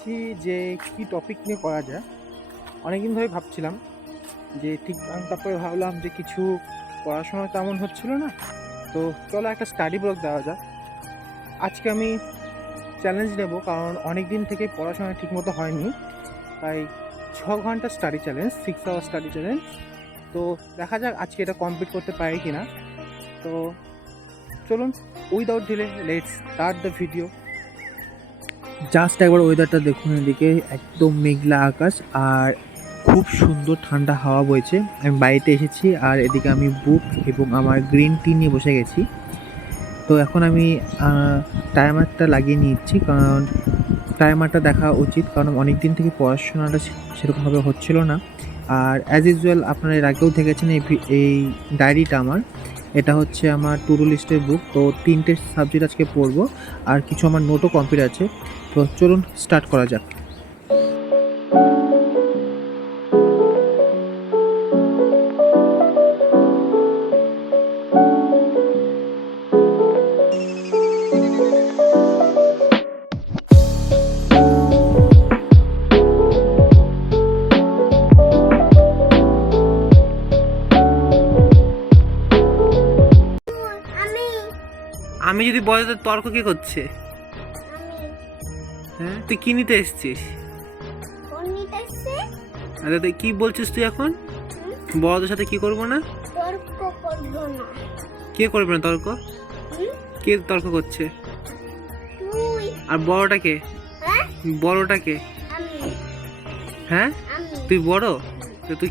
পাচ্ছি যে কি টপিক নিয়ে করা যায়। অনেকদিন ধরে ভাবছিলাম যে ঠিক তারপরে ভাবলাম যে কিছু পড়াশোনা তেমন হচ্ছিল না, তো চলো একটা স্টাডি ব্লক দেওয়া যাক। আজকে আমি চ্যালেঞ্জ নেব, কারণ অনেক দিন থেকে পড়াশোনা ঠিকমতো হয়নি। তাই 6 ঘন্টা study challenge, 6 hour study challenge. তো দেখা যাক আজকে এটা কমপ্লিট করতে পারি কিনা। তো চলুন, without delay let's start the video. Just একবার ওয়েদারটা দেখুন, এদিকে একদম মেঘলা আকাশ আর খুব সুন্দর ঠান্ডা হাওয়া বইছে। আমি বাড়িতে এসেছি আর এদিকে আমি বুক এবং আমার গ্রিন টি নিয়ে বসে গেছি। তো এখন আমি টাইমারটা লাগিয়ে নিচ্ছি, কারণ টাইমারটা দেখা উচিত, কারণ অনেক দিন থেকে পড়াশোনাটা সেরকমভাবে হচ্ছিল না। আর অ্যাজ ইউজুয়াল আপনারা এর আগেও দেখেছেন এই ডায়েরিটা আমার। এটা হচ্ছে আমার টু ডু লিস্টের বুক। তো 3টে সাবজেক্ট আজকে পড়বো আর কিছু আমার নোটও কমপ্লিট আছে। তো চলুন স্টার্ট করা যাক। আমি যদি বলে তো তর্ক কে করছে? হ্যাঁ, তুই কি নিতে এসেছিস? আরে তুই কি বলছিস তুই এখন? বড়দের সাথে কি করবো না? তর্ক করব না। কে করবে না তর্ক? কে তর্ক করছে? তুই। আর বড়টা কে? হ্যাঁ? বড়টা কে? আমি। হ্যাঁ, আমি। তুই বড়? তো তুই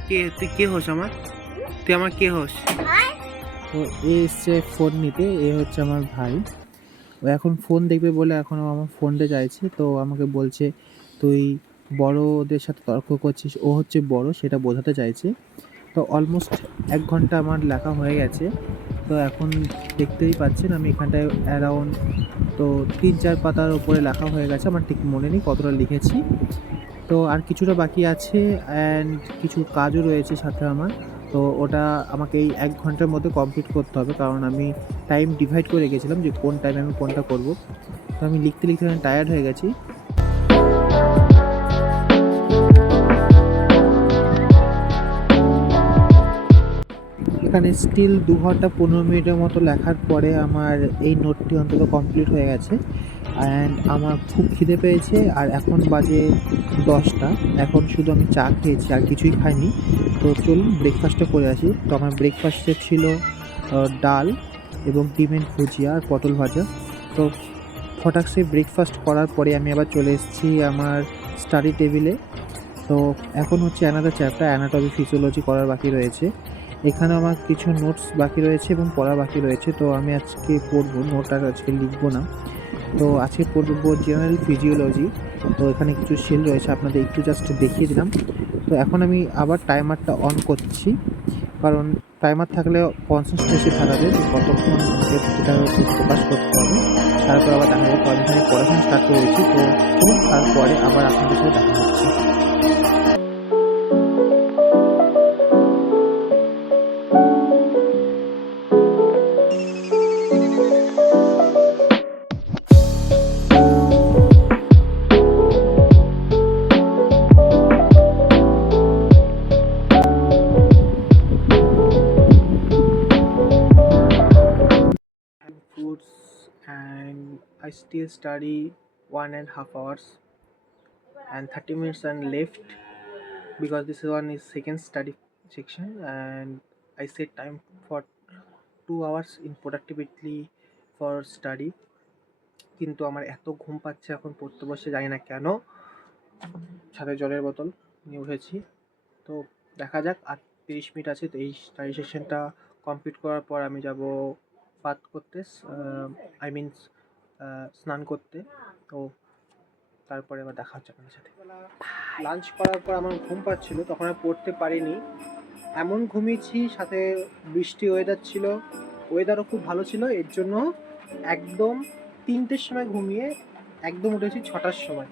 কে হোস আমার? তুই আমার কে হোস? ভাই। তো এ এসছে ফোন নিতে, এ হচ্ছে আমার ভাই। ও এখন ফোন দেখবে বলে এখন ও আমার ফোনটা চাইছে। তো আমাকে বলছে তুই বড়দের সাথে তর্ক করছিস, ও হচ্ছে বড় সেটা বোঝাতে চাইছে। তো অলমোস্ট 1 ঘন্টা আমার লেখা হয়ে গেছে। তো এখন দেখতেই পাচ্ছেন আমি এখানটায় অ্যারাউন্ড তো 3-4 পাতার ওপরে লেখা হয়ে গেছে। আমার ঠিক মনে নেই কতটা লিখেছি। তো আর কিছুটা বাকি আছে অ্যান্ড কিছু কাজও রয়েছে সাথে আমার। তো ওটা আমাকে এই 1 ঘন্টার মধ্যে কমপ্লিট করতে হবে, কারণ আমি টাইম ডিভাইড করে রেখেছিলাম যে কোন টাইমে আমি কোনটা করব। তো আমি লিখতে লিখতে আমি টায়ার্ড হয়ে গেছি। এখানে স্টিল 2 ঘন্টা 15 মিনিটের মতো লেখার পরে আমার এই নোটটি অন্তত কমপ্লিট হয়ে গেছে। অ্যান্ড আমার খুব খিদে পেয়েছে আর এখন বাজে 10টা। এখন শুধু আমি চা খেয়েছি আর কিছুই খাইনি। তো চলুন ব্রেকফাস্টটা করে আসি। তো আমার ব্রেকফাস্টে ছিল ডাল এবং ডিমের ভুজিয়া আর পটল ভাজা। তো হঠাৎ সে ব্রেকফাস্ট করার পরে আমি আবার চলে এসেছি আমার স্টাডি টেবিলে। তো এখন হচ্ছে অ্যানাদার চ্যাপ্টার অ্যানাটমি ফিজিওলজি করার বাকি রয়েছে। এখানে আমার কিছু নোটস বাকি রয়েছে এবং পড়া বাকি রয়েছে। তো আমি আজকে পড়বো, নোট আর আজকে লিখবো না। তো আজকে পড়বো জেনারেল ফিজিওলজি। তো এখানে কিছু সেল রয়েছে, আপনাদের একটু জাস্ট দেখিয়ে দিলাম। তো এখন আমি আবার টাইমারটা অন করছি, কারণ টাইমার থাকলে কনসেন্ট্রেশন থাকা যায় যে কতক্ষণ আমাকে এটা ফোকাস করতে হবে। তারপর আবার দেখা যাবে। তো আমি এখানে পড়াশোনা স্টার্ট করেছি। তো চলুন তারপরে আবার আপনাদের সাথে দেখা হচ্ছে। Foods and I still study 1.5 hours and 30 minutes and left, because this one is second study section and I set time for 2 hours in productively for study. কিন্তু আমার এত ঘুম পাচ্ছে এখন পড়তে বসে, জানি না কেন। সাথে জলের বোতল নিয়ে উঠেছি। তো দেখা যাক, আর 30 মিনিট আছে। তো এই স্টাডি সেশনটা কমপ্লিট করার পর আমি যাব বাথ করতে, আই মিনস স্নান করতে। তো তারপরে আবার দেখা হচ্ছে আপনাদের সাথে। লাঞ্চ করার পর আমার ঘুম পাচ্ছিল, তখন আর পড়তে পারিনি। এমন ঘুমিয়েছি, সাথে বৃষ্টি ওয়েদার ছিল, ওয়েদারও খুব ভালো ছিল। এর জন্য একদম 3টের সময় ঘুমিয়ে একদম উঠেছি 6টার সময়।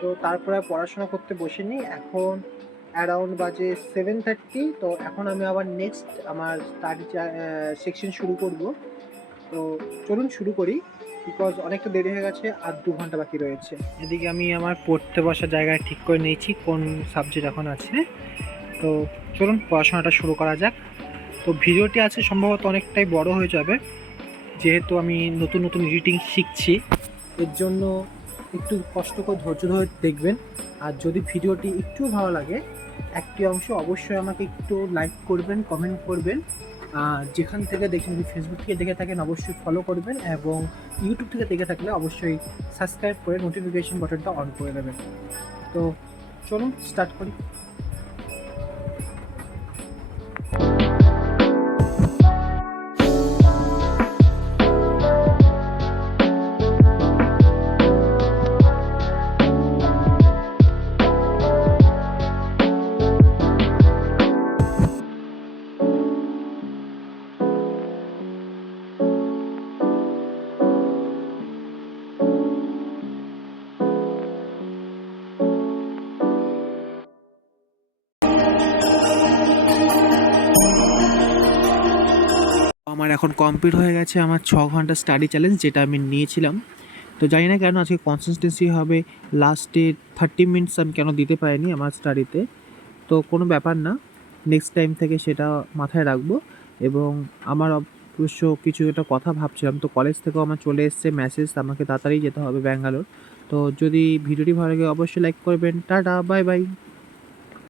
তো তারপরে আর পড়াশোনা করতে বসিনি। এখন অ্যারাউন্ড বাজে 7:30। তো এখন আমি আবার নেক্সট আমার স্টাডি সেকশন শুরু করব। তো চলুন শুরু করি। বিকজ অনেকটা দেরি হয়ে গেছে, আর 2 ঘন্টা বাকি রয়েছে। এদিকে আমি আমার পড়তে বসার জায়গায় ঠিক করে নিয়েছি কোন সাবজেক্ট এখন আছে। তো চলুন পড়াশোনাটা শুরু করা যাক। তো ভিডিওটি আছে সম্ভবত অনেকটাই বড় হয়ে যাবে, যেহেতু আমি নতুন নতুন এডিটিং শিখছি। এর জন্য একটু কষ্ট করে ধৈর্য ধরে দেখবেন। আর যদি ভিডিওটি একটু ভালো লাগে, একটি অংশ অবশ্যই আমাকে একটু লাইক করবেন, কমেন্ট করবেন। যেখান থেকে দেখেন, যদি ফেসবুক থেকে দেখে থাকেন অবশ্যই ফলো করবেন, এবং ইউটিউব থেকে দেখে থাকলে অবশ্যই সাবস্ক্রাইব করে নোটিফিকেশন বাটনটা অন করে দেবেন। তো চলুন স্টার্ট করি। আমার এখন কমপ্লিট হয়ে গেছে আমার 6 ঘন্টা স্টাডি চ্যালেঞ্জ, যেটা আমি নিয়েছিলাম। তো জানি না কেন আজকে কনসিস্টেন্সি হবে লাস্টে 30 মিনিটস আমি কেন দিতে পারিনি আমার স্টাডিতে। তো কোনো ব্যাপার না, নেক্সট টাইম থেকে সেটা মাথায় রাখবো। এবং আমার অবশ্য কিছু একটা কথা ভাবছিলাম, তো কলেজ থেকেও আমার চলে এসছে মেসেজ, আমাকে তাড়াতাড়ি যেতে হবে ব্যাঙ্গালোর। তো যদি ভিডিওটি ভালো লাগে অবশ্যই লাইক করবেন। Tata, bye bye.